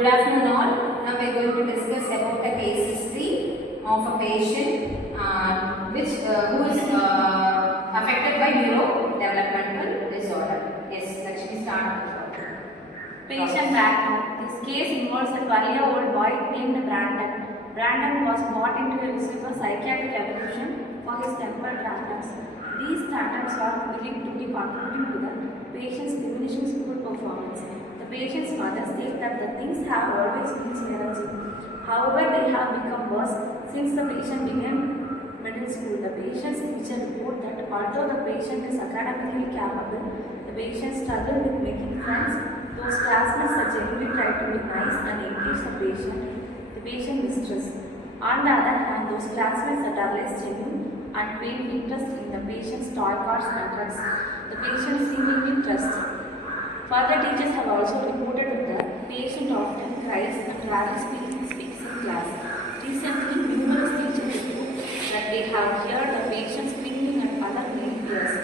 Good afternoon all. Now we are going to discuss about the case history of a patient who is affected by neurodevelopmental disorder. Yes, Lakshmi, start. Patient background. This case involves a 12-year-old boy named Brandon. Brandon was brought into a visit for psychiatric evaluation for his temper tantrums. These tantrums are believed to be contributing to the patient's diminishing school performance. The patient's mother states that the things have always been challenging. However, they have become worse since the patient began middle school. The patient's teacher reported that although the patient is academically capable, the patient struggled with making friends. Those classmates are genuinely try to be nice and engage the patient distress. On the other hand, those classmates that are less genuine and feel interest in the patient's toy cars and drugs. The patient is seemingly trust. Further, teachers have also reported that the patient often cries and rarely speaks in class. Recently, numerous teachers report that they have heard the patient screaming at other male peers.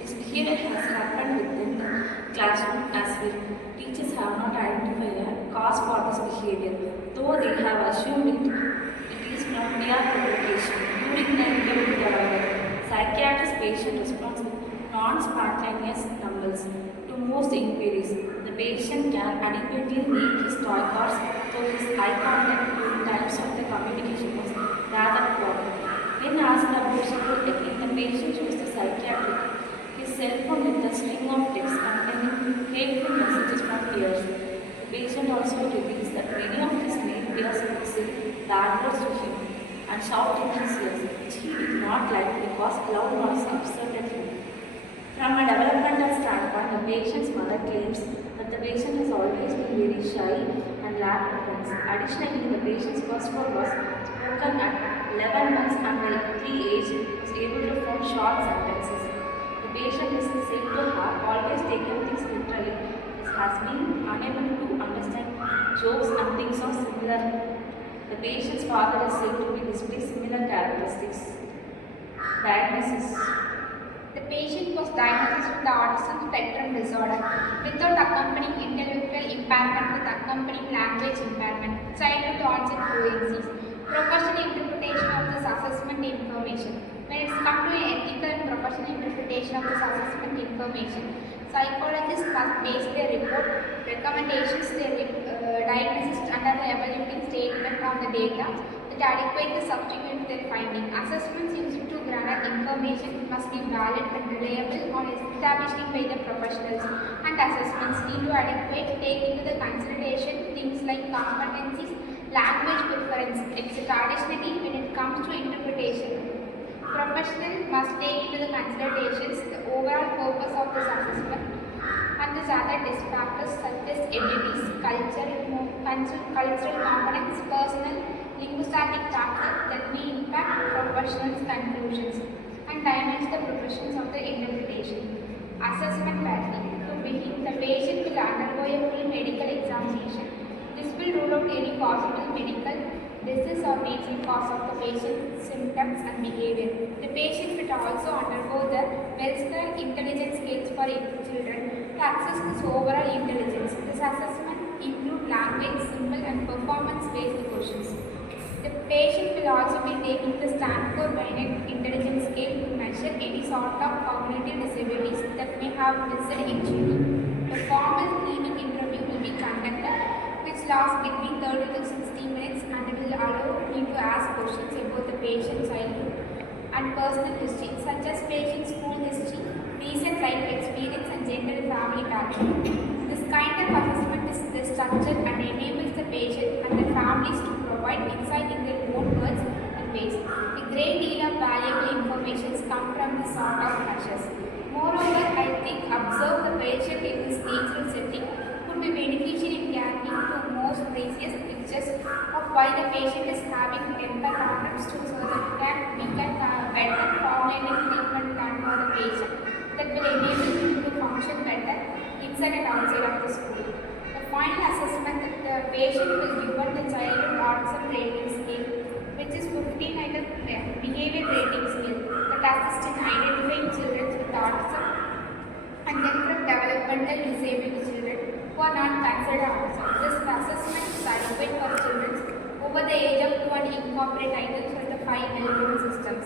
This behavior has happened within the classroom as well. Teachers have not identified a cause for this behavior, though they have assumed it is from mere provocation. During the interview, psychiatrist patient responds with non-spontaneous mumbles to most inquiries. The patient can adequately read his toy cards, so his eye contact during times of the communication was rather poor. When asked about school again, the patient chose the psychiatric his cell phone with a string of texts containing hateful messages from peers. The patient also reveals that many of his male peers would say bad words to him and shout in his ears, which he did not like because loud noise upset him. From a developmental standpoint, the patient's mother claims that the patient has always been very shy and lacked friends. Additionally, the patient's first word was spoken at 11 months and by 3 age was able to form short sentences. The patient is said to have always taken things literally. This has been unable to understand jokes and things of similar. The patient's father is said to be display similar characteristics. Diagnosis. The patient was diagnosed with the autism spectrum disorder without accompanying intellectual impairment with accompanying language impairment, childhood onset fluencies, professional interpretation of this assessment information. When it's come to an ethical and professional interpretation of this assessment information, psychologists must base their report recommendations, their diagnosis under the evaluating statement on the data that adequate to substitute their finding. Assessments used to gather information must be valid and reliable on established by the professionals, and assessments need to adequate take into the consideration things like competencies, language preference, etc. Additionally, when it comes to interpretation, professionals must take into the considerations the overall purpose of this assessment and these other risk factors such as abilities, cultural components, personal, linguistic factors that may impact professionals' conclusions and diminish the professions of the interpretation. Assessment pattern. To begin, the patient will undergo a full medical examination. This will rule out any possible medical disease or major cause of the patient's symptoms and behavior. The patient will also undergo the Wellstar intelligence scales for children to assess his overall intelligence. This assessment includes language, symbol and performance-based questions. The patient will also be taking the Stanford Binet Intelligence Scale to measure any sort of cognitive disabilities that may have arisen in children. The formal clinic interview will be conducted, which lasts between 30 to 60 minutes, and it will allow me to ask questions about the patient's childhood and personal history, such as patient's school history, recent life experience, and general family background. This kind of assessment is structured and enables the patient and the families to provide insight in their own words and ways. A great deal of valuable information come from this sort of measures. Moreover, I think observe the patient in this natural setting could be beneficial in gathering the most precious pictures of why the patient is having temper tantrums so that we can have better formulated treatment plan for the patient that will enable him to function better inside and outside of the school. The final assessment that the patient will be given the childhood autism rating scale, which is 15-item behavior rating scale that assists in identifying children with autism, and then from developmental disabled children who are not considered autism. This incorporate items from the 5 well-known systems.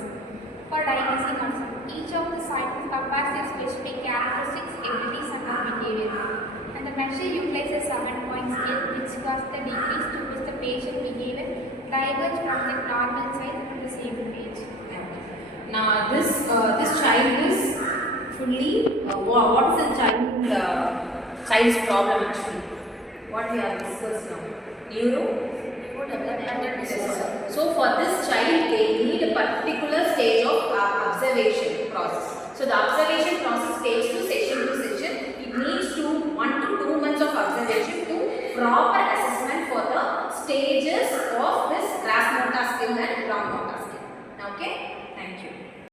For diagnosing autism, each of the symptoms compares their specific characteristics, abilities, and/or behavior. And the measure utilizes a 7-point scale, which was the degrees to which the patient behavior diverge from the normal size from the same age. Now this child is fully what is the child's problem actually? What we have discussed now? Neurodevelopmental disorder. So for this child they need a particular stage of observation process.